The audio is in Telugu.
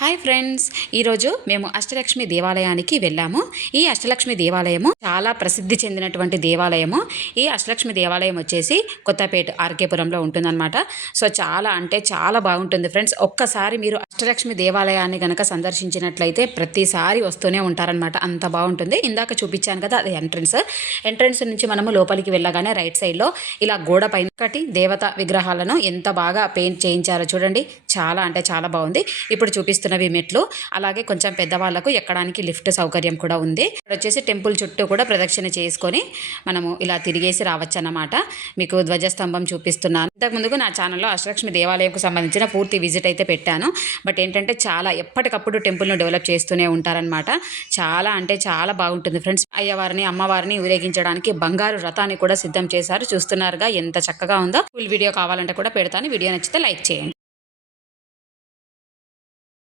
హాయ్ ఫ్రెండ్స్, ఈరోజు మేము అష్టలక్ష్మి దేవాలయానికి వెళ్ళాము. ఈ అష్టలక్ష్మి దేవాలయము చాలా ప్రసిద్ధి చెందినటువంటి దేవాలయము. ఈ అష్టలక్ష్మి దేవాలయం వచ్చేసి కొత్తపేట ఆర్కేపురంలో ఉంటుందన్నమాట. సో చాలా అంటే చాలా బాగుంటుంది ఫ్రెండ్స్. ఒక్కసారి మీరు అష్టలక్ష్మి దేవాలయాన్ని కనుక సందర్శించినట్లయితే ప్రతిసారి వస్తూనే ఉంటారనమాట. అంత బాగుంటుంది. ఇందాక చూపించాను కదా, అది ఎంట్రన్స్ నుంచి మనము లోపలికి వెళ్ళగానే రైట్ సైడ్లో ఇలా గోడ పైన ఒకటి దేవత విగ్రహాలను ఎంత బాగా పెయింట్ చేయించారో చూడండి. చాలా అంటే చాలా బాగుంది. ఇప్పుడు చూపిస్తున్నవి మెట్లు, అలాగే కొంచెం పెద్దవాళ్ళకు ఎక్కడానికి లిఫ్ట్ సౌకర్యం కూడా ఉంది. ఇక్కడ వచ్చేసి టెంపుల్ చుట్టూ కూడా ప్రదక్షిణ చేసుకొని మనము ఇలా తిరిగేసి రావచ్చు అన్నమాట. మీకు ధ్వజస్తంభం చూపిస్తున్నాను. ఇంతకుముందుకు నా ఛానల్లో అష్టలక్ష్మి దేవాలయంకు సంబంధించిన పూర్తి విజిట్ అయితే పెట్టాను. బట్ ఏంటంటే చాలా ఎప్పటికప్పుడు టెంపుల్ను డెవలప్ చేస్తూనే ఉంటారనమాట. చాలా అంటే చాలా బాగుంటుంది ఫ్రెండ్స్. అయ్యవారిని అమ్మవారిని ఊరేగించడానికి బంగారు రథాన్ని కూడా సిద్ధం చేశారు. చూస్తున్నారుగా ఎంత చక్కగా ఉందో. ఫుల్ వీడియో కావాలంటే కూడా పెడతాను. వీడియో నచ్చితే లైక్ చేయండి.